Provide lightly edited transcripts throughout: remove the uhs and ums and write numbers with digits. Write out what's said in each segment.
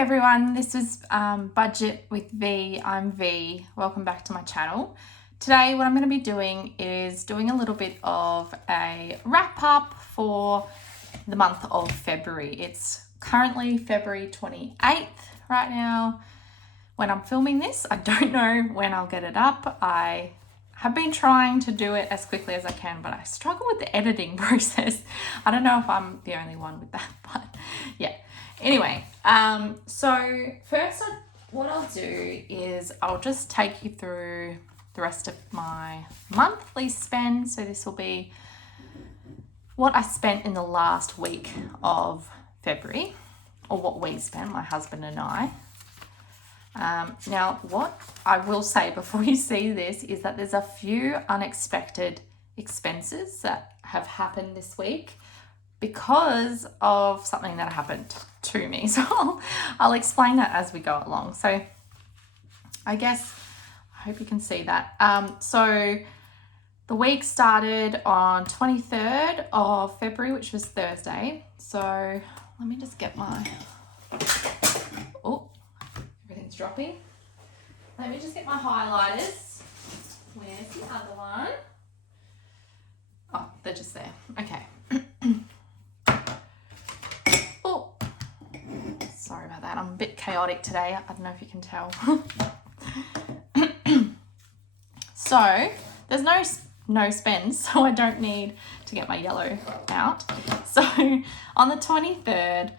everyone, this is Budget with V. I'm V. Welcome back to my channel. Today what I'm going to be doing is doing a little bit of a wrap up for the month of February. It's currently February 28th right now when I'm filming this. I don't know when I'll get it up. I have been trying to do it as quickly as I can, but I struggle with the editing process. I don't know if I'm the only one with that, but yeah. Anyway, so first what I'll do is I'll just take you through the rest of my monthly spend. So this will be what I spent in the last week of February, or what we spent, my husband and I. Now, what I will say before you see this is that there's a few unexpected expenses that have happened this week because of something that happened to me. So I'll explain that as we go along. So I guess, I hope you can see that. So the week started on 23rd of February, which was Thursday. So let me just get my, everything's dropping. Let me just get my highlighters. Where's the other one? Oh, they're just there. Okay. Oh, sorry about that. I'm a bit chaotic today. I don't know if you can tell. So there's no spend, so I don't need to get my yellow out. So on the 23rd,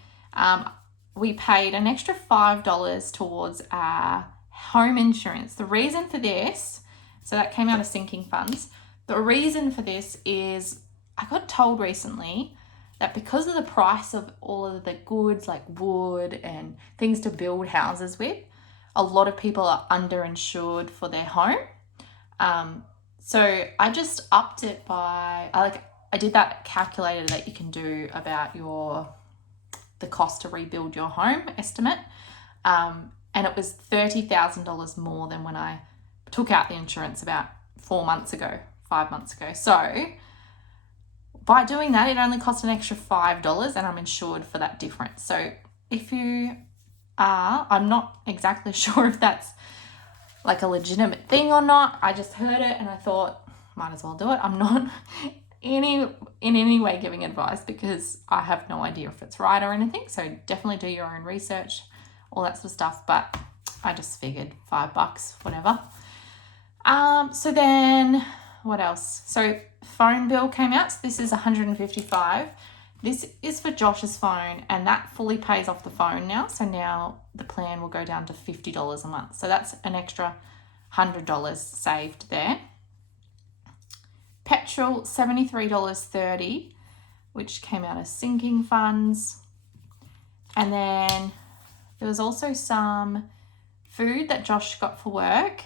we paid an extra $5 towards our home insurance. The reason for this, so that came out of sinking funds. The reason for this is I got told recently that because of the price of all of the goods like wood and things to build houses with, a lot of people are underinsured for their home. So I just upped it by, I did that calculator that you can do about the cost to rebuild your home estimate. And it was $30,000 more than when I took out the insurance about 5 months ago. So by doing that, it only cost an extra $5 and I'm insured for that difference. So if you are, I'm not exactly sure if that's like a legitimate thing or not. I just heard it and I thought, might as well do it. I'm not in any way giving advice because I have no idea if it's right or anything. So definitely do your own research, all that sort of stuff. But I just figured $5, whatever. So then what else? So phone bill came out. So this is $155. This is for Josh's phone and that fully pays off the phone now. So now the plan will go down to $50 a month. So that's an extra $100 saved there. Petrol, $73.30, which came out of sinking funds. And then there was also some food that Josh got for work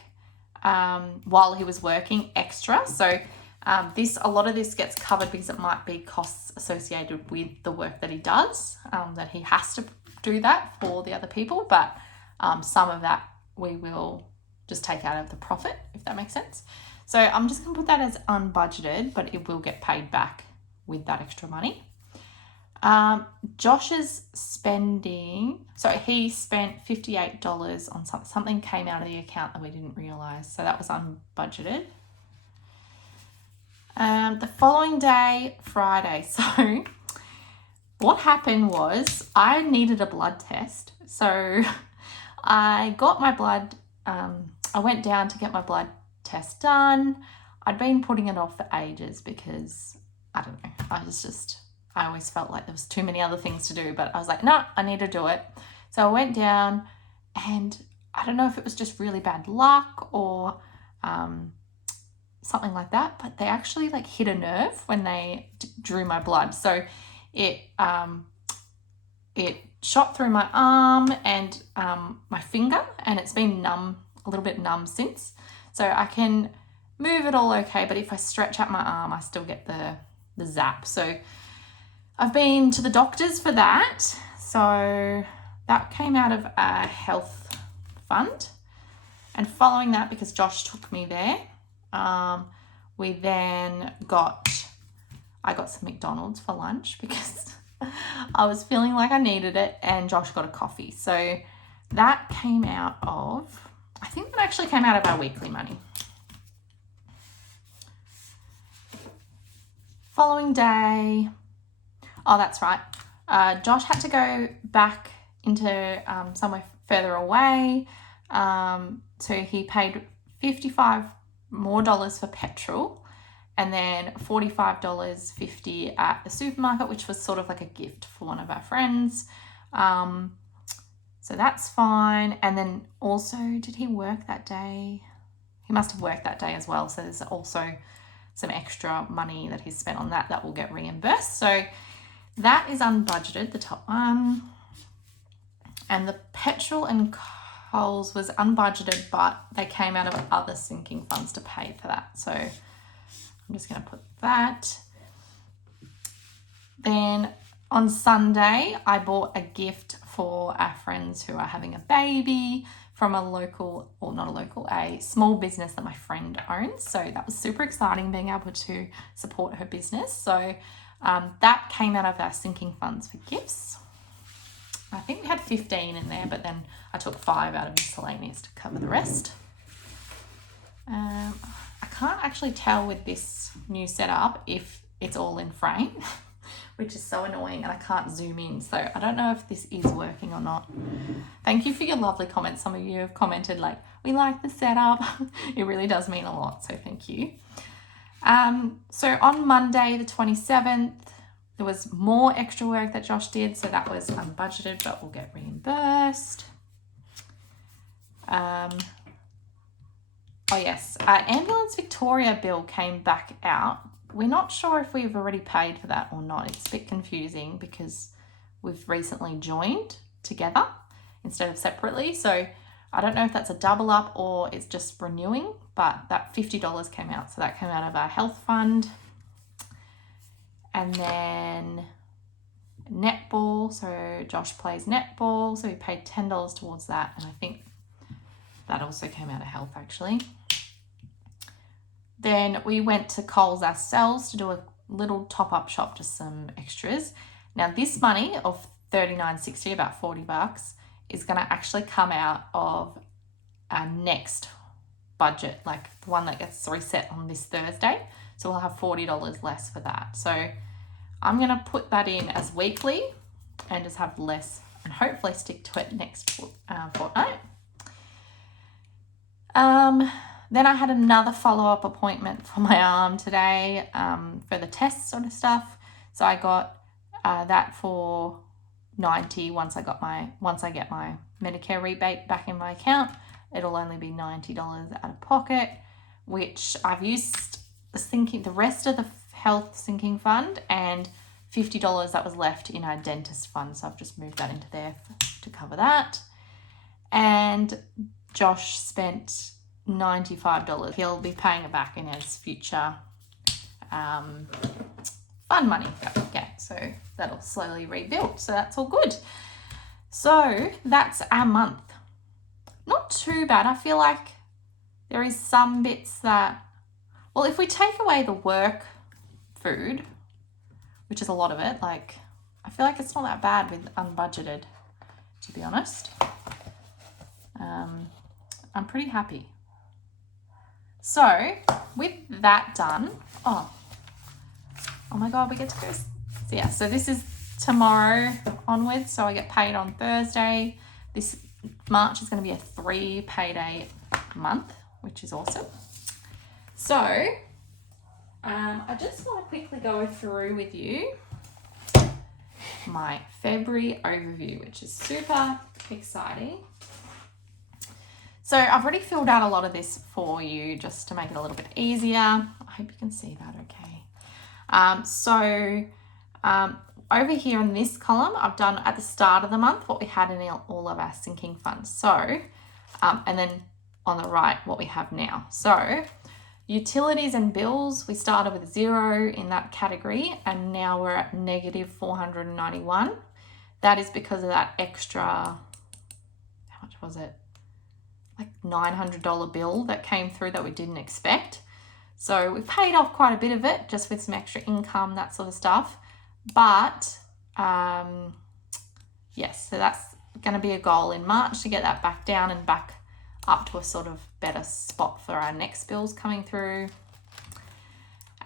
while he was working extra. So a lot of this gets covered because it might be costs associated with the work that he does, that he has to do that for the other people, but some of that we will just take out of the profit, if that makes sense. So I'm just going to put that as unbudgeted, but it will get paid back with that extra money. Josh's spending, so he spent $58 on something came out of the account that we didn't realise, so that was unbudgeted. The following day, Friday, so what happened was I needed a blood test. So I got my blood, I went down to get my blood test done. I'd been putting it off for ages because, I don't know, I always felt like there was too many other things to do, but I was like, no, I need to do it. So I went down and I don't know if it was just really bad luck or something like that, but they actually like hit a nerve when they drew my blood. So it shot through my arm and my finger, and it's been numb, a little bit numb since. So I can move it all okay, but if I stretch out my arm, I still get the zap. So I've been to the doctors for that. So that came out of a health fund. And following that, because Josh took me there, I got some McDonald's for lunch because I was feeling like I needed it, and Josh got a coffee. So that came out of, I think that actually came out of our weekly money. Following day, oh, that's right. Josh had to go back into somewhere further away. So he paid $55 more for petrol, and then $45.50 at the supermarket, which was sort of like a gift for one of our friends. So that's fine. And then also, did he work that day? He must have worked that day as well. So there's also some extra money that he's spent on that will get reimbursed. So that is unbudgeted, the top one. And the petrol and Coles was unbudgeted, but they came out of other sinking funds to pay for that. So I'm just going to put that. Then on Sunday, I bought a gift for our friends who are having a baby from a local, or not a local, a small business that my friend owns. So that was super exciting, being able to support her business. So that came out of our sinking funds for gifts. I think we had 15 in there, but then I took 5 out of miscellaneous to cover the rest. I can't actually tell with this new setup if it's all in frame, which is so annoying, and I can't zoom in. So I don't know if this is working or not. Thank you for your lovely comments. Some of you have commented like, we like the setup. It really does mean a lot, so thank you. So on Monday, the 27th, there was more extra work that Josh did, so that was unbudgeted, but we'll get reimbursed. Oh yes, Ambulance Victoria bill came back out. We're not sure if we've already paid for that or not. It's a bit confusing because we've recently joined together instead of separately. So I don't know if that's a double up or it's just renewing, but that $50 came out. So that came out of our health fund. And then netball. So Josh plays netball. So we paid $10 towards that. And I think that also came out of health actually. Then we went to Coles ourselves to do a little top-up shop, just some extras. Now this money of $39.60, about $40, is going to actually come out of our next budget, like the one that gets reset on this Thursday. So we'll have $40 less for that. So I'm going to put that in as weekly and just have less and hopefully stick to it next fortnight. Then I had another follow-up appointment for my arm today for the test sort of stuff. So I got that for $90 once I get my Medicare rebate back in my account. It'll only be $90 out of pocket, which I've used the rest of the health sinking fund and $50 that was left in our dentist fund. So I've just moved that into there to cover that. And Josh spent $95. He'll be paying it back in his future fund money that we get. So that'll slowly rebuild. So that's all good. So that's our month. Not too bad. I feel like there is some bits that, well, if we take away the work food, which is a lot of it, like I feel like it's not that bad with unbudgeted, to be honest. I'm pretty happy. So with that done, oh my God, we get to go. So yeah, so this is tomorrow onwards. So I get paid on Thursday. This March is going to be a 3 payday month, which is awesome. So I just want to quickly go through with you my February overview, which is super exciting. So I've already filled out a lot of this for you just to make it a little bit easier. I hope you can see that okay. Over here in this column, I've done at the start of the month what we had in all of our sinking funds. So, and then on the right, what we have now. So utilities and bills, we started with 0 in that category and now we're at negative 491. That is because of that extra, how much was it? Like $900 bill that came through that we didn't expect. So we paid off quite a bit of it just with some extra income, that sort of stuff. But Yes, so that's going to be a goal in March to get that back down and back up to a sort of better spot for our next bills coming through.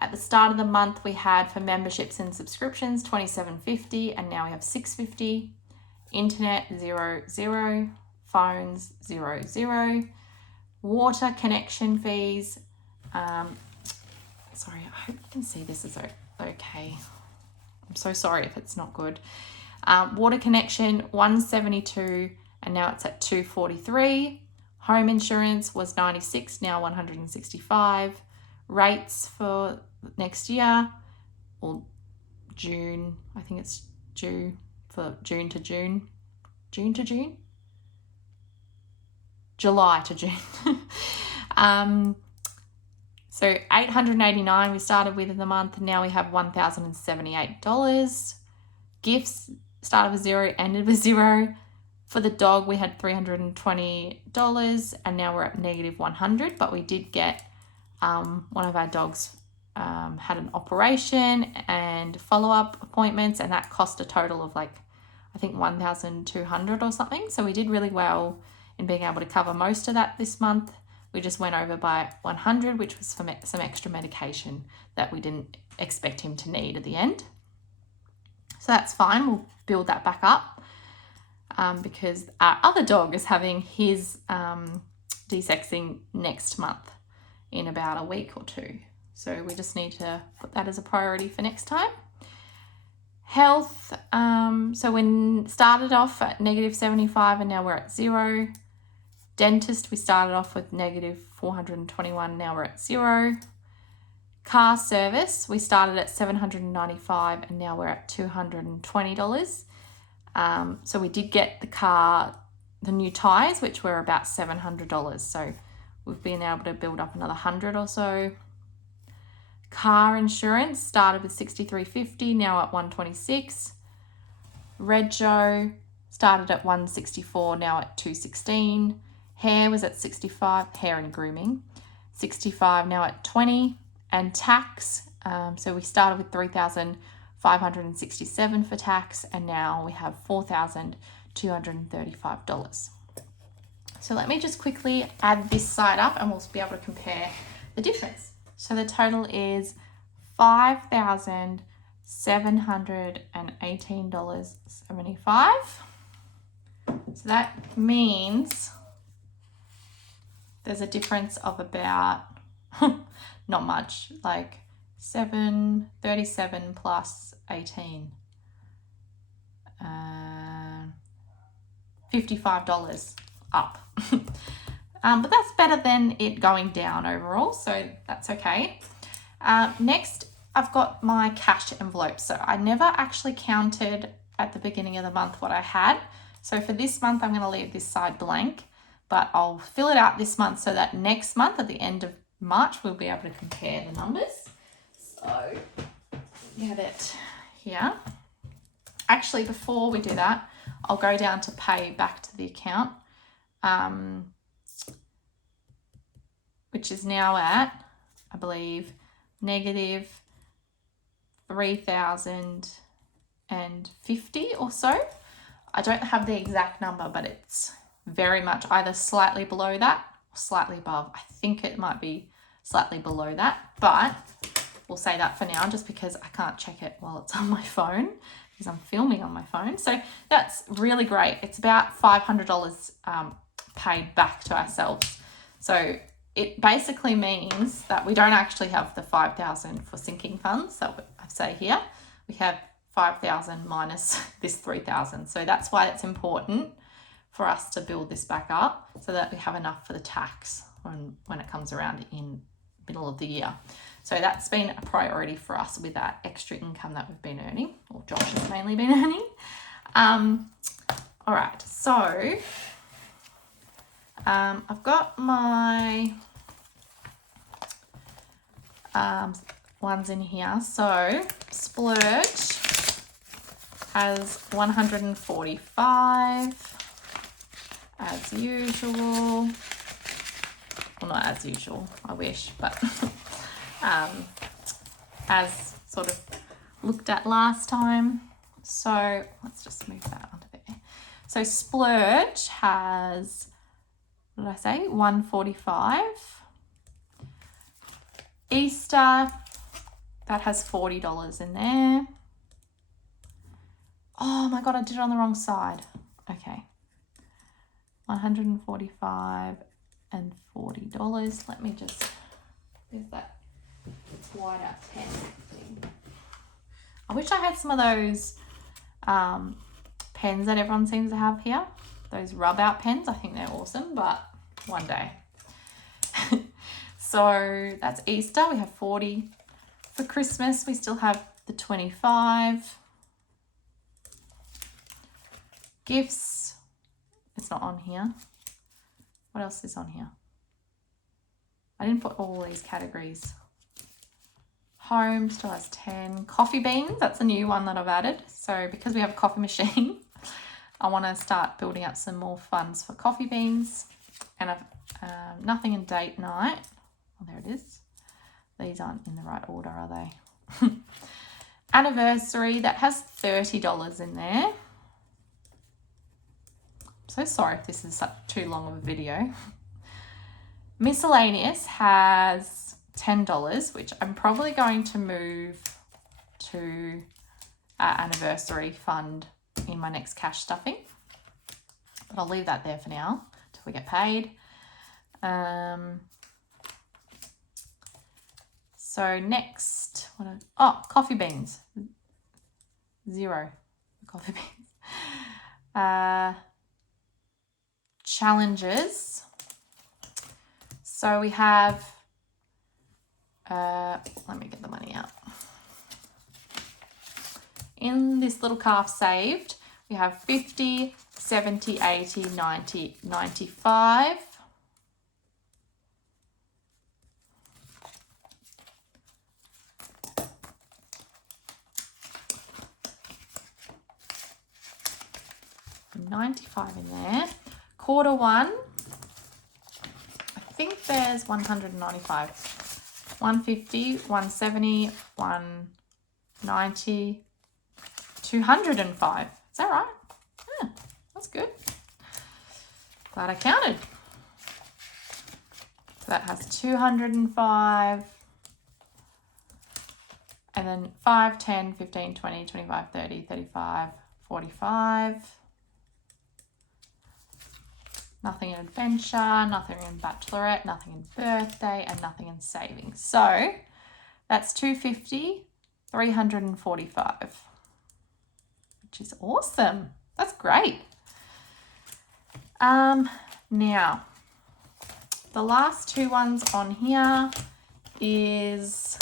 At the start of the month, we had for memberships and subscriptions $27.50, and now we have $6.50. Internet $0, phones $0, water connection fees. Sorry, I hope you can see this is okay. I'm so sorry if it's not good. Water connection $172, and now it's at $243. Home insurance was $96, now $165. Rates for next year, or June, I think it's due for July to June. So $889 we started with in the month, and now we have $1,078. Gifts started with $0, ended with $0. For the dog, we had $320, and now we're at -$100, but we did get one of our dogs had an operation and follow-up appointments, and that cost a total of like, I think $1,200 or something. So we did really well in being able to cover most of that this month. We just went over by $100, which was for some extra medication that we didn't expect him to need at the end. So that's fine. We'll build that back up because our other dog is having his desexing next month in about a week or two. So we just need to put that as a priority for next time. Health, so we started off at -$75 and now we're at $0. Dentist, we started off with -$421, now we're at $0. Car service, we started at $795 and now we're at $220. So we did get the new tyres, which were about $700. So we've been able to build up another $100 or so. Car insurance started with $63.50, now at $126. Rego started at $164, now at $216. Hair was at $65, hair and grooming, $65, now at $20. And tax, so we started with $3,567 for tax, and now we have $4,235. So let me just quickly add this side up and we'll be able to compare the difference. So the total is $5,718.75. So that means there's a difference of about, not much, like $737 plus 18. $55 up. But that's better than it going down overall, so that's okay. Next, I've got my cash envelope. So I never actually counted at the beginning of the month what I had. So for this month, I'm going to leave this side blank, but I'll fill it out this month so that next month at the end of March, we'll be able to compare the numbers. So get it here. Actually, before we do that, I'll go down to pay back to the account, which is now at, I believe, -$3,050 or so. I don't have the exact number, but it's very much either slightly below that or slightly above. I think it might be slightly below that, but we'll say that for now just because I can't check it while it's on my phone because I'm filming on my phone. So that's really great. It's about $500 paid back to ourselves. So it basically means that we don't actually have the $5,000 for sinking funds that I say here. We have $5,000 minus this $3,000. So that's why it's important for us to build this back up so that we have enough for the tax when it comes around in middle of the year. So that's been a priority for us with that extra income that we've been earning, or Josh has mainly been earning. All right, so I've got my ones in here. So splurge has 145 as usual. Well, not as usual, I wish, but as sort of looked at last time. So let's just move that onto there. So Splurge has, what did I say, $145. Easter, that has $40 in there. Oh my God, I did it on the wrong side. Okay. $145 and $40. Let me just, there's that white out 10 thing. I wish I had some of those pens that everyone seems to have here. Those rub out pens. I think they're awesome, but one day. So that's Easter. We have 40. For Christmas, we still have the 25. Gifts. It's not on here. What else is on here? I didn't put all these categories. Home still has 10. Coffee beans, that's a new one that I've added. So because we have a coffee machine, I want to start building up some more funds for coffee beans. And I've nothing in date night. Oh, there it is. These aren't in the right order, are they? Anniversary, that has $30 in there. I'm so sorry if this is such too long of a video. Miscellaneous has $10, which I'm probably going to move to our anniversary fund in my next cash stuffing. But I'll leave that there for now till we get paid. So next, coffee beans. 0 coffee beans. Challenges. So we have, let me get the money out. In this little calf saved, we have 50, 70, 80, 90, 95. $95 in there. Quarter one, I think there's 195. 150, 170, 190, 205. Is that right? Yeah, that's good. Glad I counted. So that has 205. And then 5, 10, 15, 20, 25, 30, 35, 45. Nothing in adventure, nothing in bachelorette, nothing in birthday, and nothing in savings. So that's 250, 345, which is awesome. That's great. Now, the last two ones on here is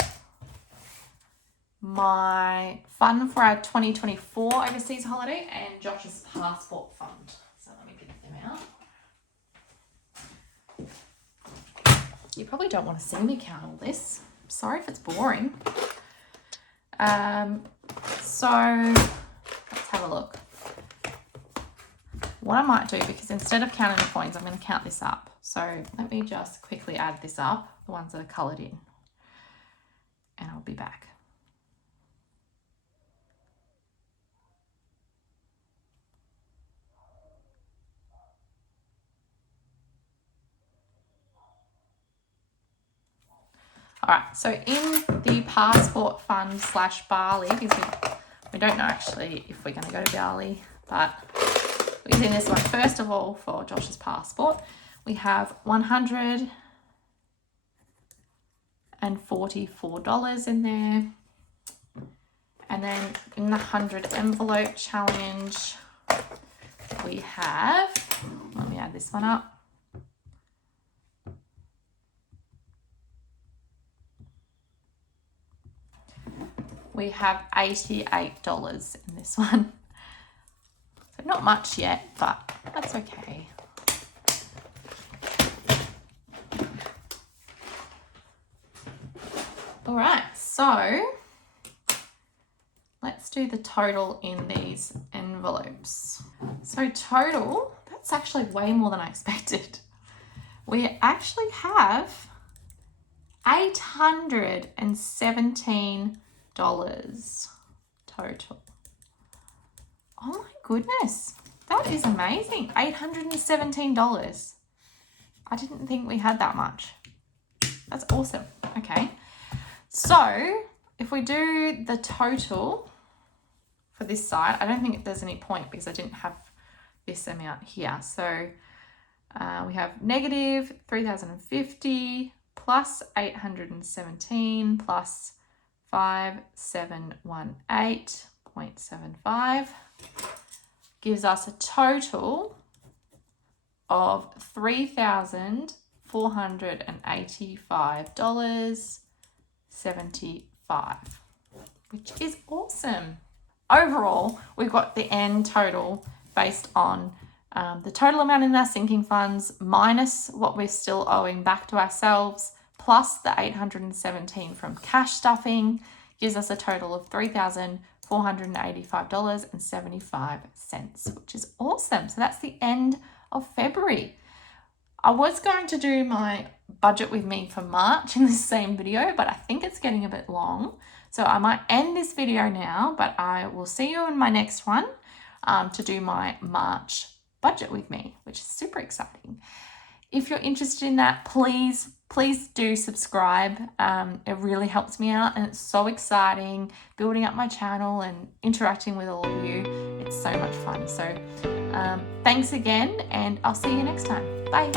my fund for our 2024 overseas holiday and Josh's passport fund. So let me get them out. You probably don't want to see me count all this. Sorry if it's boring. So let's have a look. What I might do, because instead of counting the coins, I'm going to count this up. So let me just quickly add this up, the ones that are coloured in, and I'll be back. All right, so in the passport fund / Bali, because we don't know actually if we're going to go to Bali, but we're using this one first of all for Josh's passport. We have $144 in there. And then in the 100 envelope challenge, we have, let me add this one up. We have $88 in this one. So not much yet, but that's okay. All right, so let's do the total in these envelopes. So total, that's actually way more than I expected. We actually have $817 total. Oh my goodness. That is amazing. $817. I didn't think we had that much. That's awesome. Okay. So if we do the total for this side, I don't think there's any point because I didn't have this amount here. So we have negative 3,050 plus 817 plus 5718.75 gives us a total of $3,485.75, which is awesome. Overall, we've got the end total based on the total amount in our sinking funds minus what we're still owing back to ourselves, plus the 817 from cash stuffing, gives us a total of $3,485.75, which is awesome. So that's the end of February. I was going to do my budget with me for March in the same video, but I think it's getting a bit long. So I might end this video now, but I will see you in my next one to do my March budget with me, which is super exciting. If you're interested in that, please do subscribe. It really helps me out and it's so exciting building up my channel and interacting with all of you. It's so much fun. So thanks again and I'll see you next time. Bye.